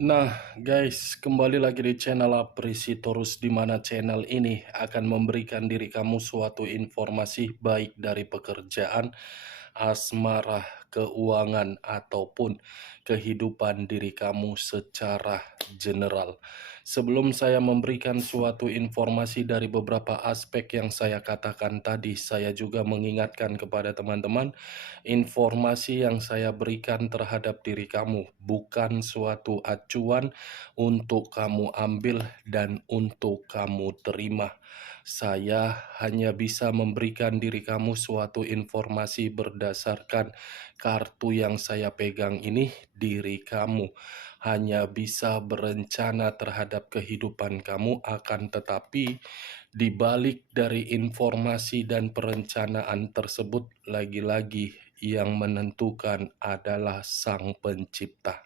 Nah, guys, kembali lagi di channel Aprisitorus, di mana channel ini akan memberikan diri kamu suatu informasi baik dari pekerjaan, asmara, keuangan, ataupun kehidupan diri kamu secara general. Sebelum saya memberikan suatu informasi dari beberapa aspek yang saya katakan tadi, saya juga mengingatkan kepada teman-teman, informasi yang saya berikan terhadap diri kamu bukan suatu acuan untuk kamu ambil dan untuk kamu terima. Saya hanya bisa memberikan diri kamu suatu informasi berdasarkan kartu yang saya pegang ini. Diri kamu hanya bisa berencana terhadap kehidupan kamu, akan tetapi di balik dari informasi dan perencanaan tersebut, lagi-lagi yang menentukan adalah Sang Pencipta.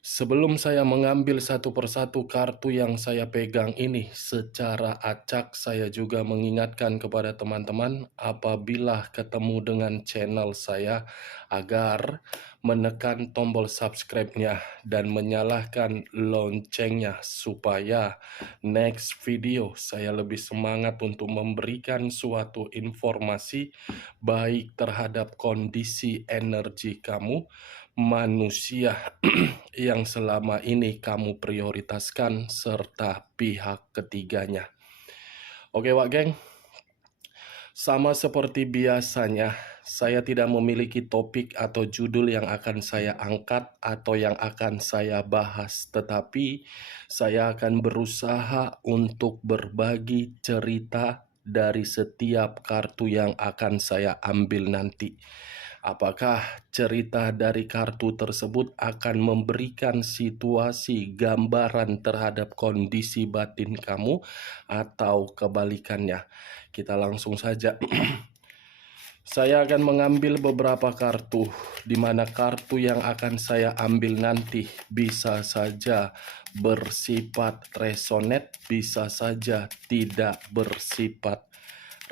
Sebelum saya mengambil satu persatu kartu yang saya pegang ini secara acak, saya juga mengingatkan kepada teman-teman apabila ketemu dengan channel saya agar menekan tombol subscribe-nya dan menyalakan loncengnya supaya next video saya lebih semangat untuk memberikan suatu informasi baik terhadap kondisi energi kamu, manusia yang selama ini kamu prioritaskan, serta pihak ketiganya. Oke Wak Geng, sama seperti biasanya, saya tidak memiliki topik atau judul yang akan saya angkat atau yang akan saya bahas, tetapi saya akan berusaha untuk berbagi cerita dari setiap kartu yang akan saya ambil nanti. Apakah cerita dari kartu tersebut akan memberikan situasi gambaran terhadap kondisi batin kamu atau kebalikannya? Kita langsung saja. Saya akan mengambil beberapa kartu, di mana kartu yang akan saya ambil nanti bisa saja bersifat resonate, bisa saja tidak bersifat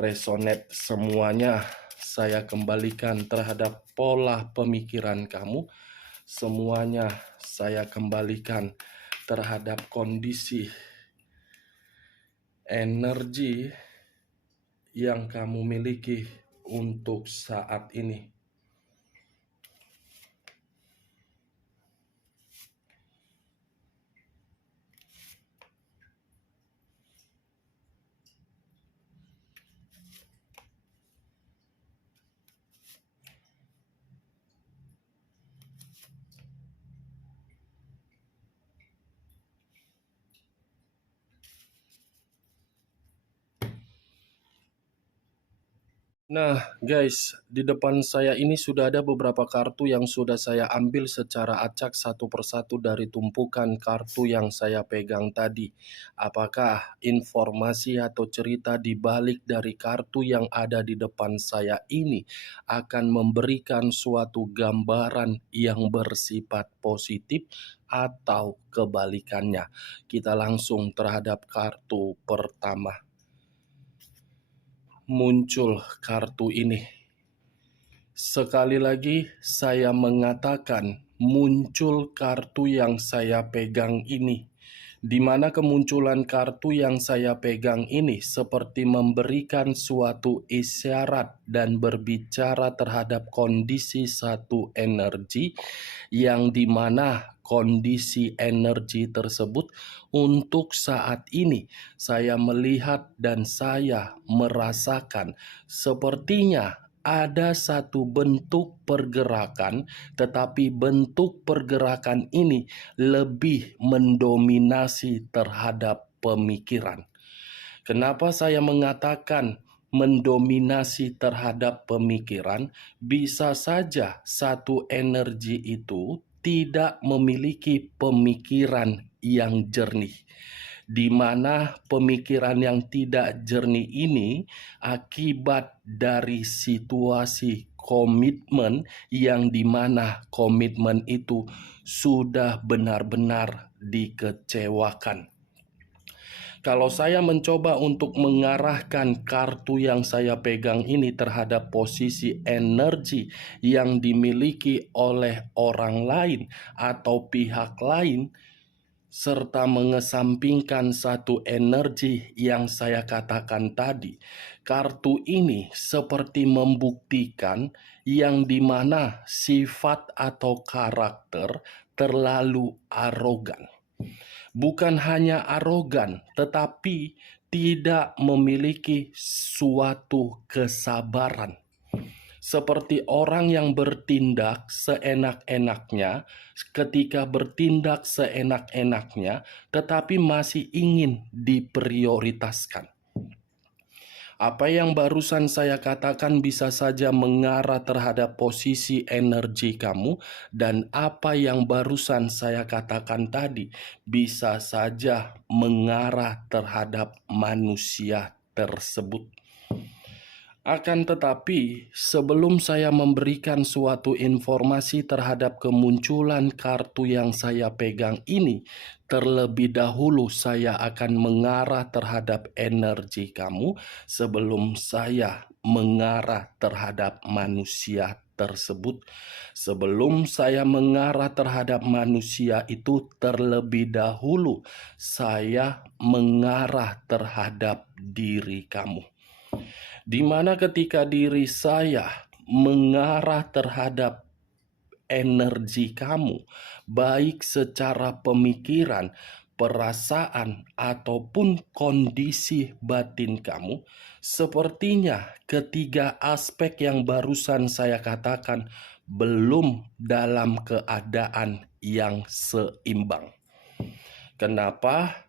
resonate. Semuanya saya kembalikan terhadap pola pemikiran kamu. Semuanya saya kembalikan terhadap kondisi energi yang kamu miliki untuk saat ini. Nah, guys, di depan saya ini sudah ada beberapa kartu yang sudah saya ambil secara acak satu persatu dari tumpukan kartu yang saya pegang tadi. Apakah informasi atau cerita di balik dari kartu yang ada di depan saya ini akan memberikan suatu gambaran yang bersifat positif atau kebalikannya? Kita langsung terhadap kartu pertama. Muncul kartu ini. Sekali lagi saya mengatakan muncul kartu yang saya pegang ini, di mana kemunculan kartu yang saya pegang ini seperti memberikan suatu isyarat dan berbicara terhadap kondisi satu energi, yang dimana kondisi energi tersebut untuk saat ini saya melihat dan saya merasakan sepertinya ada satu bentuk pergerakan, tetapi bentuk pergerakan ini lebih mendominasi terhadap pemikiran. Kenapa saya mengatakan mendominasi terhadap pemikiran? Bisa saja satu energi itu tidak memiliki pemikiran yang jernih, di mana pemikiran yang tidak jernih ini akibat dari situasi komitmen yang dimana komitmen itu sudah benar-benar dikecewakan. Kalau saya mencoba untuk mengarahkan kartu yang saya pegang ini terhadap posisi energi yang dimiliki oleh orang lain atau pihak lain, serta mengesampingkan satu energi yang saya katakan tadi, kartu ini seperti membuktikan yang dimana sifat atau karakter terlalu arogan. Bukan hanya arogan, tetapi tidak memiliki suatu kesabaran. Seperti orang yang bertindak seenak-enaknya, ketika bertindak seenak-enaknya, tetapi masih ingin diprioritaskan. Apa yang barusan saya katakan bisa saja mengarah terhadap posisi energi kamu, dan apa yang barusan saya katakan tadi bisa saja mengarah terhadap manusia tersebut. Akan tetapi, sebelum saya memberikan suatu informasi terhadap kemunculan kartu yang saya pegang ini, terlebih dahulu saya akan mengarah terhadap energi kamu sebelum saya mengarah terhadap manusia tersebut. Sebelum saya mengarah terhadap manusia itu, terlebih dahulu saya mengarah terhadap diri kamu. Di mana ketika diri saya mengarah terhadap energi kamu, baik secara pemikiran, perasaan, ataupun kondisi batin kamu, sepertinya ketiga aspek yang barusan saya katakan belum dalam keadaan yang seimbang. Kenapa?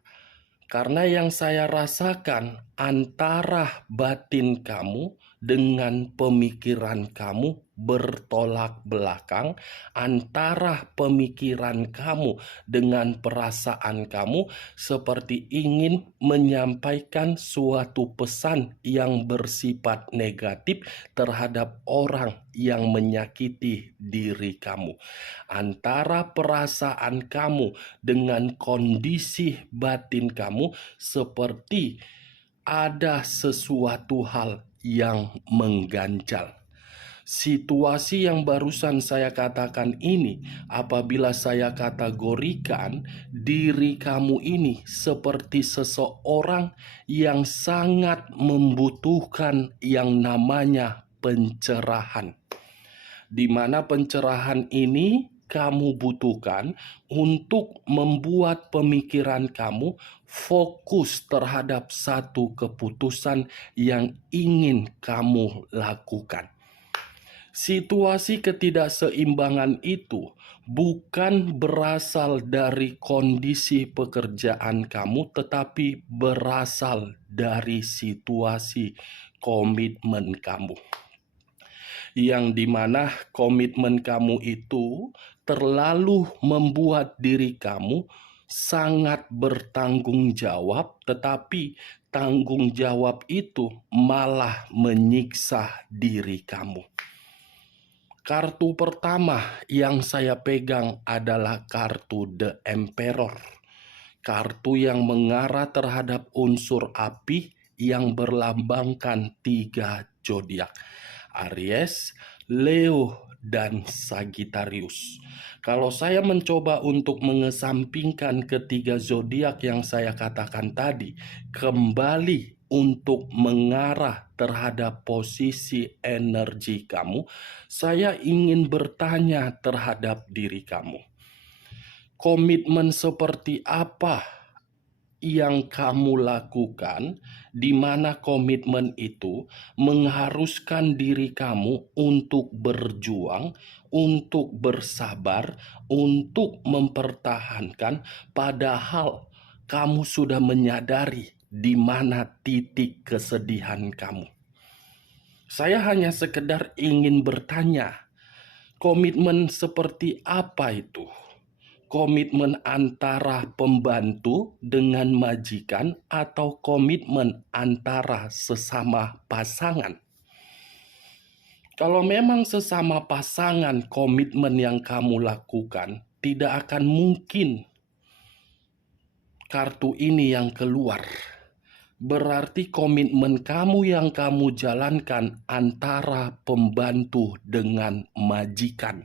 Karena yang saya rasakan antara batin kamu dengan pemikiran kamu bertolak belakang, antara pemikiran kamu dengan perasaan kamu seperti ingin menyampaikan suatu pesan yang bersifat negatif terhadap orang yang menyakiti diri kamu. Antara perasaan kamu dengan kondisi batin kamu seperti ada sesuatu hal yang mengganjal. Situasi yang barusan saya katakan ini, apabila saya kategorikan diri kamu ini seperti seseorang yang sangat membutuhkan yang namanya pencerahan, di mana pencerahan ini kamu butuhkan untuk membuat pemikiran kamu fokus terhadap satu keputusan yang ingin kamu lakukan. Situasi ketidakseimbangan itu bukan berasal dari kondisi pekerjaan kamu, tetapi berasal dari situasi komitmen kamu, yang dimana komitmen kamu itu terlalu membuat diri kamu sangat bertanggung jawab, tetapi tanggung jawab itu malah menyiksa diri kamu. Kartu pertama yang saya pegang adalah kartu The Emperor. Kartu yang mengarah terhadap unsur api yang berlambangkan 3 zodiak: Aries, Leo, dan Sagittarius. Kalau saya mencoba untuk mengesampingkan ketiga zodiak yang saya katakan tadi, kembali untuk mengarah terhadap posisi energi kamu, saya ingin bertanya terhadap diri kamu. Komitmen seperti apa yang kamu lakukan, di mana komitmen itu mengharuskan diri kamu untuk berjuang, untuk bersabar, untuk mempertahankan, padahal kamu sudah menyadari di mana titik kesedihan kamu. Saya hanya sekedar ingin bertanya, komitmen seperti apa itu? Komitmen antara pembantu dengan majikan atau komitmen antara sesama pasangan? Kalau memang sesama pasangan komitmen yang kamu lakukan, tidak akan mungkin kartu ini yang keluar. berarti komitmen kamu yang kamu jalankan antara pembantu dengan majikan,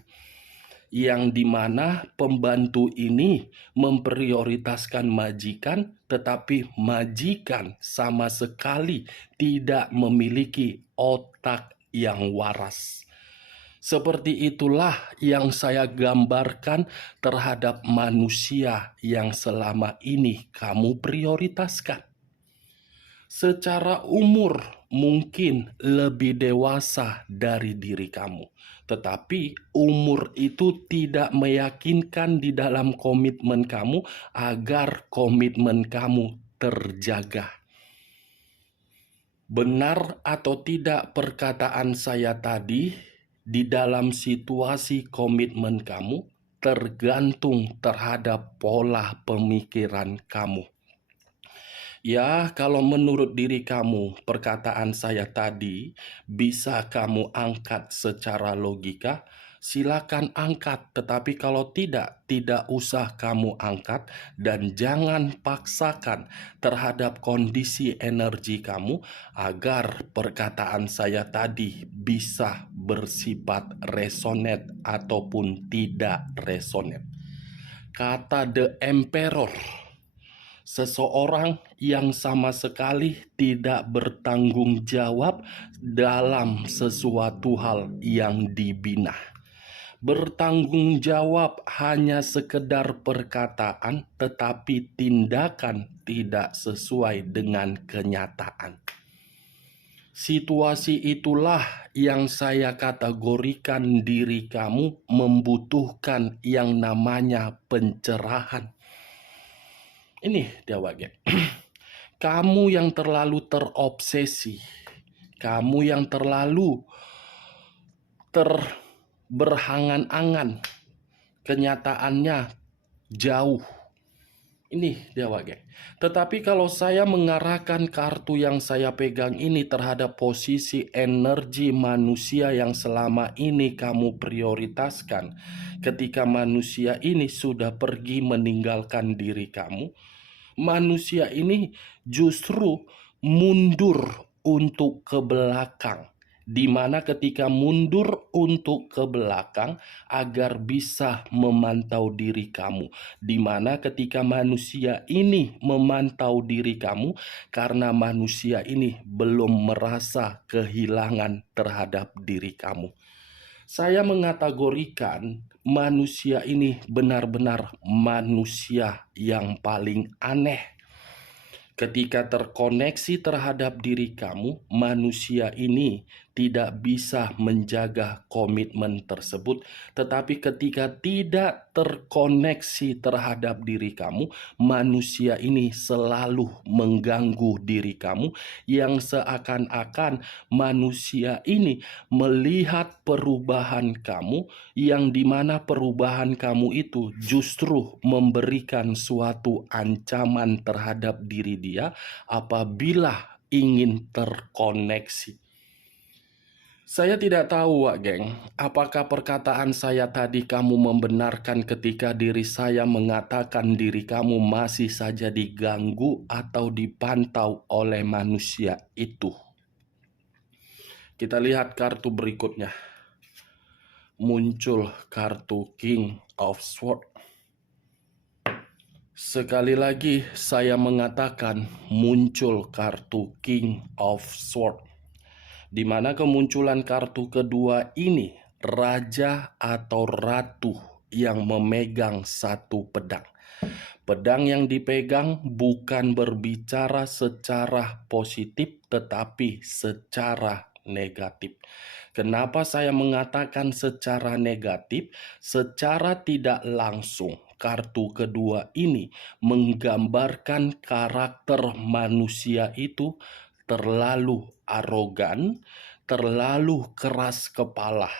yang dimana pembantu ini memprioritaskan majikan, tetapi majikan sama sekali tidak memiliki otak yang waras. Seperti itulah yang saya gambarkan terhadap manusia yang selama ini kamu prioritaskan. Secara umur mungkin lebih dewasa dari diri kamu, tetapi umur itu tidak meyakinkan di dalam komitmen kamu agar komitmen kamu terjaga. Benar atau tidak perkataan saya tadi, di dalam situasi komitmen kamu tergantung terhadap pola pemikiran kamu. Ya, kalau menurut diri kamu, perkataan saya tadi bisa kamu angkat secara logika, silakan angkat. Tetapi kalau tidak usah kamu angkat dan jangan paksakan terhadap kondisi energi kamu agar perkataan saya tadi bisa bersifat resonate ataupun tidak resonate. Kata The Emperor, seseorang yang sama sekali tidak bertanggung jawab dalam sesuatu hal yang dibina. Bertanggung jawab hanya sekedar perkataan, tetapi tindakan tidak sesuai dengan kenyataan. Situasi itulah yang saya kategorikan diri kamu membutuhkan yang namanya pencerahan. Ini dia bagian. Kamu yang terlalu terobsesi, kamu yang terlalu berhangan-angan, kenyataannya jauh. Ini dia bagian. Tetapi kalau saya mengarahkan kartu yang saya pegang ini terhadap posisi energi manusia yang selama ini kamu prioritaskan, ketika manusia ini sudah pergi meninggalkan diri kamu, manusia ini justru mundur untuk ke belakang, di mana ketika mundur untuk ke belakang agar bisa memantau diri kamu, di mana ketika manusia ini memantau diri kamu karena manusia ini belum merasa kehilangan terhadap diri kamu. Saya mengategorikan manusia ini benar-benar manusia yang paling aneh. Ketika terkoneksi terhadap diri kamu, manusia ini tidak bisa menjaga komitmen tersebut. Tetapi ketika tidak terkoneksi terhadap diri kamu, manusia ini selalu mengganggu diri kamu, yang seakan-akan manusia ini melihat perubahan kamu, yang dimana perubahan kamu itu justru memberikan suatu ancaman terhadap diri dia apabila ingin terkoneksi. Saya tidak tahu, Wak Geng, apakah perkataan saya tadi kamu membenarkan ketika diri saya mengatakan diri kamu masih saja diganggu atau dipantau oleh manusia itu. Kita lihat kartu berikutnya. Muncul kartu King of Swords. Sekali lagi saya mengatakan muncul kartu King of Swords, di mana kemunculan kartu kedua ini raja atau ratu yang memegang satu pedang. Pedang yang dipegang bukan berbicara secara positif tetapi secara negatif. Kenapa saya mengatakan secara negatif? Secara tidak langsung, kartu kedua ini menggambarkan karakter manusia itu terlalu arogan, terlalu keras kepala,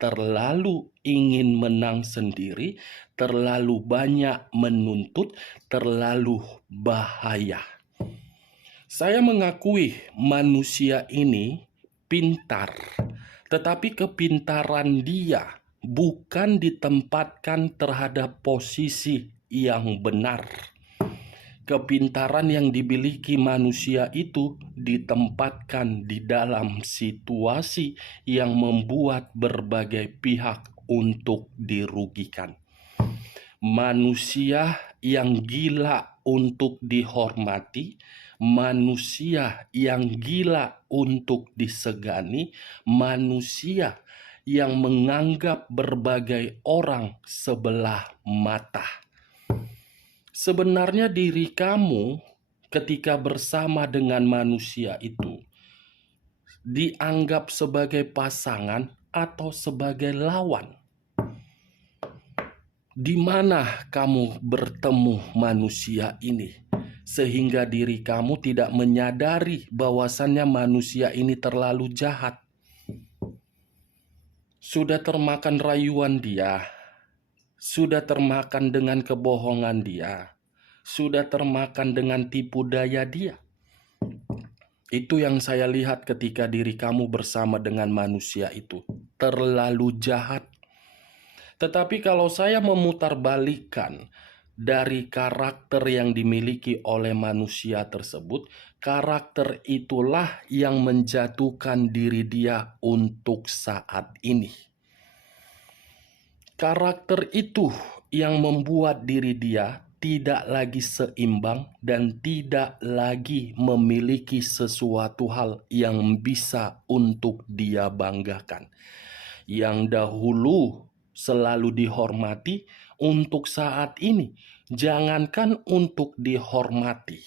terlalu ingin menang sendiri, terlalu banyak menuntut, terlalu bahaya. Saya mengakui manusia ini pintar, tetapi kepintaran dia bukan ditempatkan terhadap posisi yang benar. Kepintaran yang dimiliki manusia itu ditempatkan di dalam situasi yang membuat berbagai pihak untuk dirugikan. Manusia yang gila untuk dihormati, manusia yang gila untuk disegani, manusia yang menganggap berbagai orang sebelah mata. Sebenarnya diri kamu ketika bersama dengan manusia itu dianggap sebagai pasangan atau sebagai lawan. Di mana kamu bertemu manusia ini sehingga diri kamu tidak menyadari bahwasannya manusia ini terlalu jahat. Sudah termakan rayuan dia, sudah termakan dengan kebohongan dia, sudah termakan dengan tipu daya dia. Itu yang saya lihat ketika diri kamu bersama dengan manusia itu terlalu jahat. Tetapi kalau saya memutarbalikkan dari karakter yang dimiliki oleh manusia tersebut, karakter itulah yang menjatuhkan diri dia untuk saat ini. Karakter itu yang membuat diri dia tidak lagi seimbang dan tidak lagi memiliki sesuatu hal yang bisa untuk dia banggakan. Yang dahulu selalu dihormati, untuk saat ini jangankan untuk dihormati,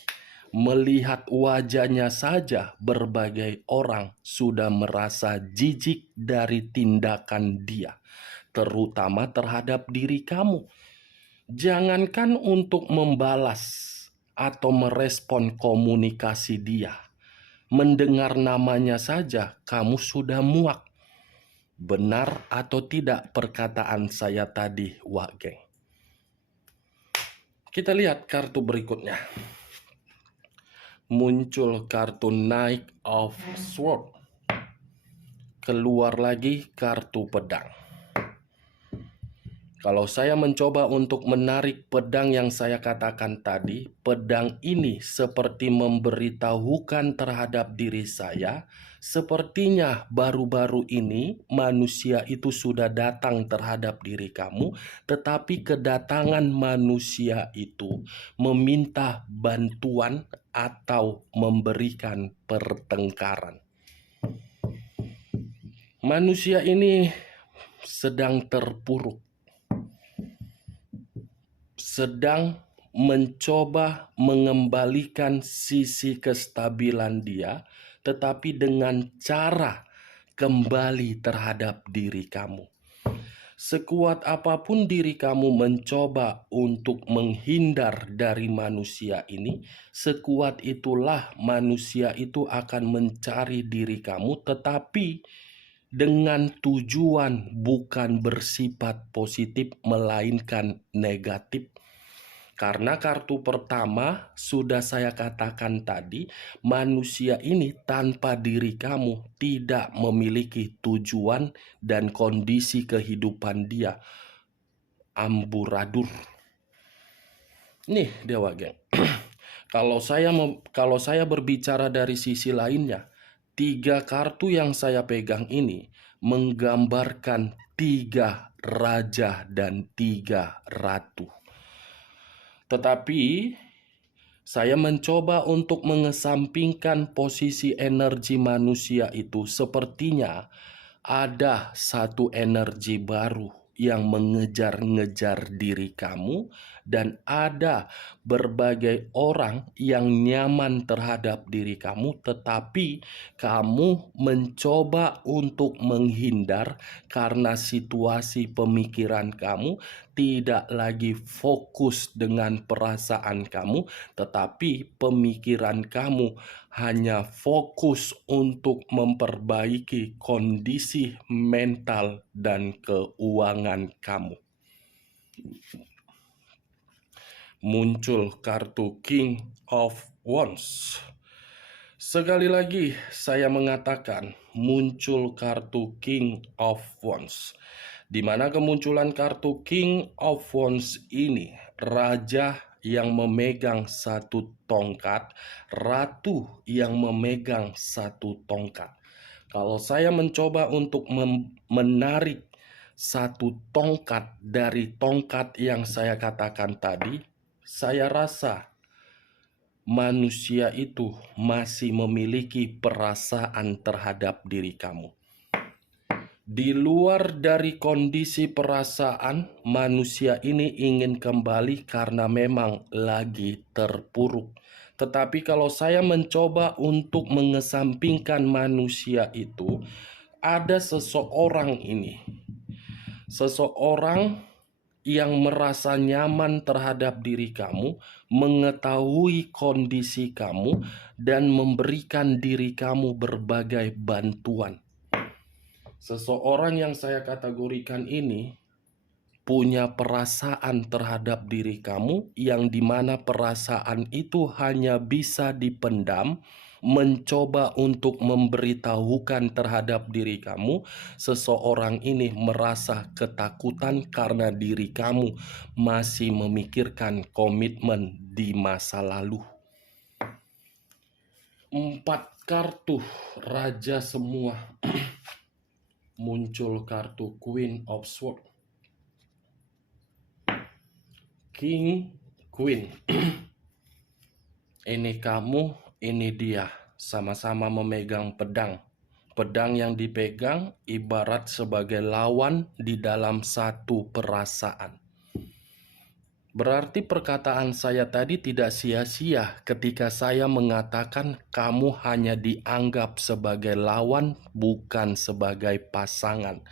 melihat wajahnya saja berbagai orang sudah merasa jijik dari tindakan dia, terutama terhadap diri kamu. Jangankan untuk membalas atau merespon komunikasi dia, mendengar namanya saja kamu sudah muak. Benar atau tidak perkataan saya tadi, Wak Geng? Kita lihat kartu berikutnya. Muncul kartu Knight of Swords. Keluar lagi kartu pedang. Kalau saya mencoba untuk menarik pedang yang saya katakan tadi, pedang ini seperti memberitahukan terhadap diri saya, sepertinya baru-baru ini manusia itu sudah datang terhadap diri kamu, tetapi kedatangan manusia itu meminta bantuan atau memberikan pertengkaran. Manusia ini sedang terpuruk, sedang mencoba mengembalikan sisi kestabilan dia, tetapi dengan cara kembali terhadap diri kamu. Sekuat apapun diri kamu mencoba untuk menghindar dari manusia ini, sekuat itulah manusia itu akan mencari diri kamu, tetapi dengan tujuan bukan bersifat positif melainkan negatif. Karena kartu pertama sudah saya katakan tadi, manusia ini tanpa diri kamu tidak memiliki tujuan dan kondisi kehidupan dia amburadul. Nih Dewa Geng. Kalau saya berbicara dari sisi lainnya, 3 kartu yang saya pegang ini menggambarkan 3 raja dan 3 ratu. Tetapi saya mencoba untuk mengesampingkan posisi energi manusia itu. Sepertinya ada satu energi baru yang mengejar-ngejar diri kamu, dan ada berbagai orang yang nyaman terhadap diri kamu, tetapi kamu mencoba untuk menghindar karena situasi pemikiran kamu tidak lagi fokus dengan perasaan kamu, tetapi pemikiran kamu hanya fokus untuk memperbaiki kondisi mental dan keuangan kamu. Muncul kartu King of Wands. Sekali lagi saya mengatakan muncul kartu King of Wands. Di mana kemunculan kartu King of Wands ini, raja yang memegang satu tongkat, ratu yang memegang satu tongkat. Kalau saya mencoba untuk menarik satu tongkat dari tongkat yang saya katakan tadi, saya rasa manusia itu masih memiliki perasaan terhadap diri kamu. Di luar dari kondisi perasaan, manusia ini ingin kembali karena memang lagi terpuruk. Tetapi kalau saya mencoba untuk mengesampingkan manusia itu, ada seseorang ini. Seseorang yang merasa nyaman terhadap diri kamu, mengetahui kondisi kamu, dan memberikan diri kamu berbagai bantuan. Seseorang yang saya kategorikan ini punya perasaan terhadap diri kamu, yang dimana perasaan itu hanya bisa dipendam, mencoba untuk memberitahukan terhadap diri kamu. Seseorang ini merasa ketakutan karena diri kamu masih memikirkan komitmen di masa lalu. 4 kartu raja semua. Muncul kartu Queen of Swords, King, Queen. Ini kamu, ini dia, sama-sama memegang pedang. Pedang yang dipegang ibarat sebagai lawan di dalam satu perasaan. Berarti perkataan saya tadi tidak sia-sia ketika saya mengatakan kamu hanya dianggap sebagai lawan, bukan sebagai pasangan.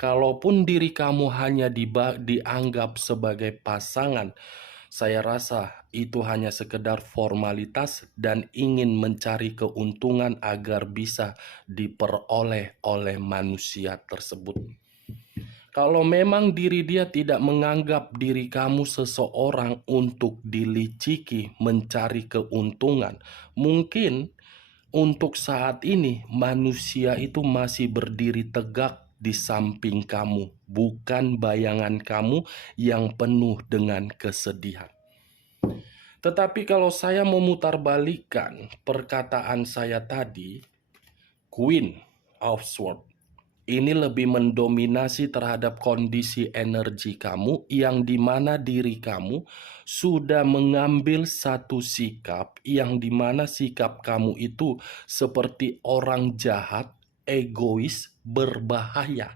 Kalaupun diri kamu hanya dianggap sebagai pasangan, saya rasa itu hanya sekedar formalitas dan ingin mencari keuntungan agar bisa diperoleh oleh manusia tersebut. Kalau memang diri dia tidak menganggap diri kamu seseorang untuk diliciki mencari keuntungan, mungkin untuk saat ini manusia itu masih berdiri tegak di samping kamu, bukan bayangan kamu yang penuh dengan kesedihan. Tetapi kalau saya memutarbalikkan perkataan saya tadi, Queen of Swords ini lebih mendominasi terhadap kondisi energi kamu, yang dimana diri kamu sudah mengambil satu sikap, yang dimana sikap kamu itu seperti orang jahat, egois, berbahaya.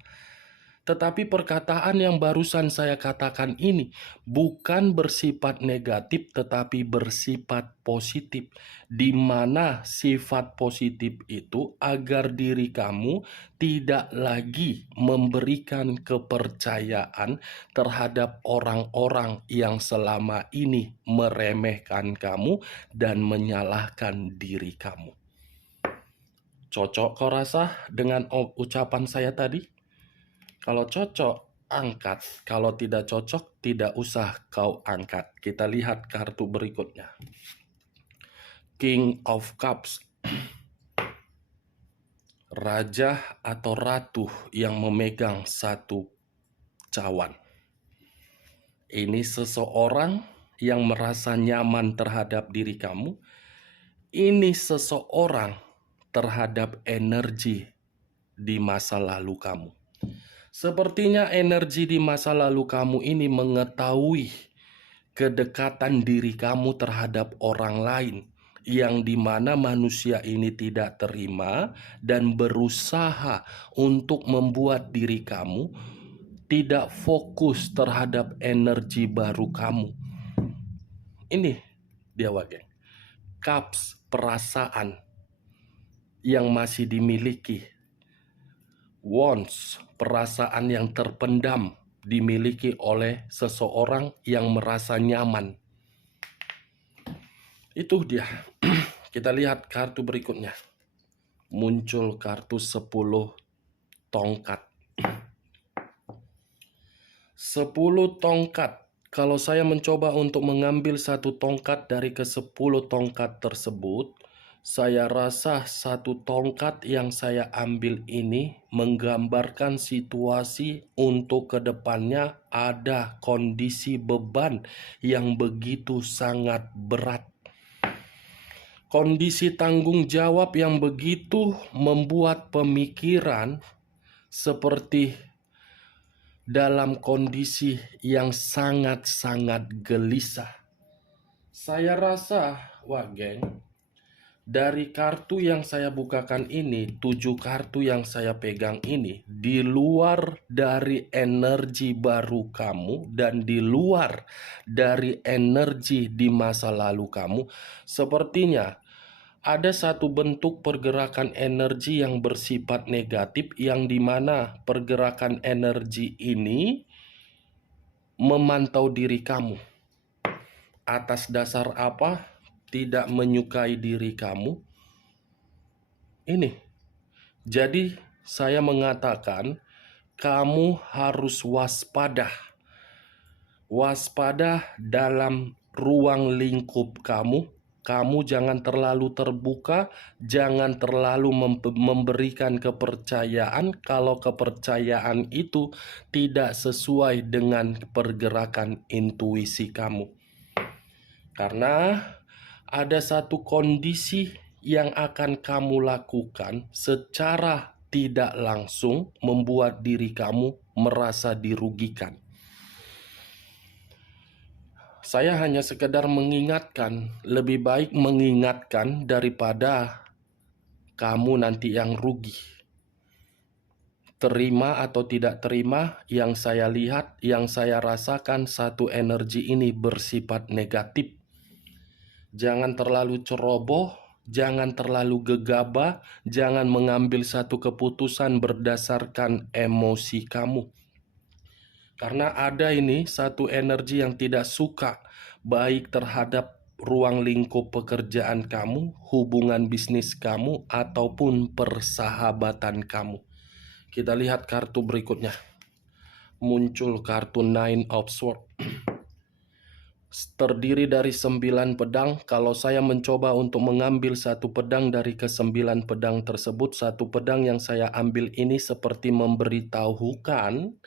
Tetapi perkataan yang barusan saya katakan ini bukan bersifat negatif tetapi bersifat positif, di mana sifat positif itu agar diri kamu tidak lagi memberikan kepercayaan terhadap orang-orang yang selama ini meremehkan kamu dan menyalahkan diri kamu. Cocok kau rasa dengan ucapan saya tadi? Kalau cocok, angkat. Kalau tidak cocok, tidak usah kau angkat. Kita lihat kartu berikutnya. King of Cups. Raja atau ratu yang memegang satu cawan. Ini seseorang yang merasa nyaman terhadap diri kamu. Ini seseorang terhadap energi di masa lalu kamu. Sepertinya energi di masa lalu kamu ini mengetahui kedekatan diri kamu terhadap orang lain, yang dimana manusia ini tidak terima dan berusaha untuk membuat diri kamu tidak fokus terhadap energi baru kamu. Ini dia wageng. Cups, perasaan yang masih dimiliki. Wands, perasaan yang terpendam dimiliki oleh seseorang yang merasa nyaman. Itu dia. Kita lihat kartu berikutnya. Muncul kartu 10 tongkat. 10 tongkat. Kalau saya mencoba untuk mengambil satu tongkat dari ke-10 tongkat tersebut, Saya rasa satu tongkat yang saya ambil ini menggambarkan situasi untuk kedepannya ada kondisi beban yang begitu sangat berat. Kondisi tanggung jawab yang begitu membuat pemikiran seperti dalam kondisi yang sangat-sangat gelisah. Saya rasa, wah geng, dari kartu yang saya bukakan ini, 7 kartu yang saya pegang ini, di luar dari energi baru kamu dan di luar dari energi di masa lalu kamu, sepertinya ada satu bentuk pergerakan energi yang bersifat negatif, yang dimana pergerakan energi ini memantau diri kamu. Atas dasar apa? Tidak menyukai diri kamu. Ini. Jadi saya mengatakan kamu harus waspada. Waspada dalam ruang lingkup kamu. Kamu jangan terlalu terbuka, jangan terlalu memberikan kepercayaan kalau kepercayaan itu tidak sesuai dengan pergerakan intuisi kamu. Karena ada satu kondisi yang akan kamu lakukan secara tidak langsung membuat diri kamu merasa dirugikan. Saya hanya sekedar mengingatkan, lebih baik mengingatkan daripada kamu nanti yang rugi. Terima atau tidak terima, yang saya lihat, yang saya rasakan, satu energi ini bersifat negatif. Jangan terlalu ceroboh, jangan terlalu gegabah, jangan mengambil satu keputusan berdasarkan emosi kamu. Karena ada ini satu energi yang tidak suka baik terhadap ruang lingkup pekerjaan kamu, hubungan bisnis kamu, ataupun persahabatan kamu. Kita lihat kartu berikutnya. Muncul kartu Nine of Swords. Terdiri dari 9 pedang. Kalau saya mencoba untuk mengambil satu pedang dari ke-9 pedang tersebut, satu pedang yang saya ambil ini seperti memberitahukan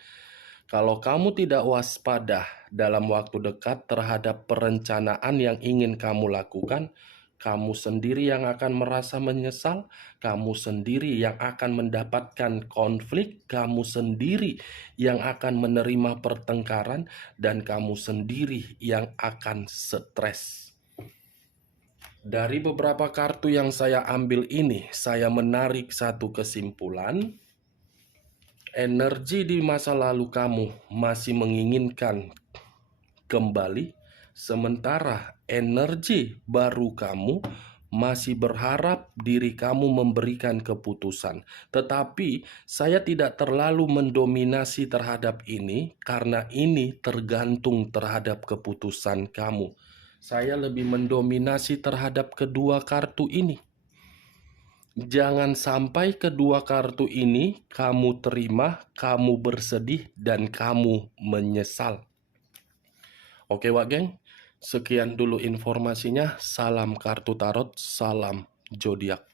kalau kamu tidak waspada dalam waktu dekat terhadap perencanaan yang ingin kamu lakukan, kamu sendiri yang akan merasa menyesal, kamu sendiri yang akan mendapatkan konflik, kamu sendiri yang akan menerima pertengkaran, dan kamu sendiri yang akan stres. Dari beberapa kartu yang saya ambil ini, saya menarik satu kesimpulan. Energi di masa lalu kamu masih menginginkan kembali, sementara energi baru kamu masih berharap diri kamu memberikan keputusan. Tetapi saya tidak terlalu mendominasi terhadap ini karena ini tergantung terhadap keputusan kamu. Saya lebih mendominasi terhadap kedua kartu ini. Jangan sampai kedua kartu ini kamu terima, kamu bersedih, dan kamu menyesal. Oke Wak Geng, sekian dulu informasinya. Salam kartu tarot, salam zodiak.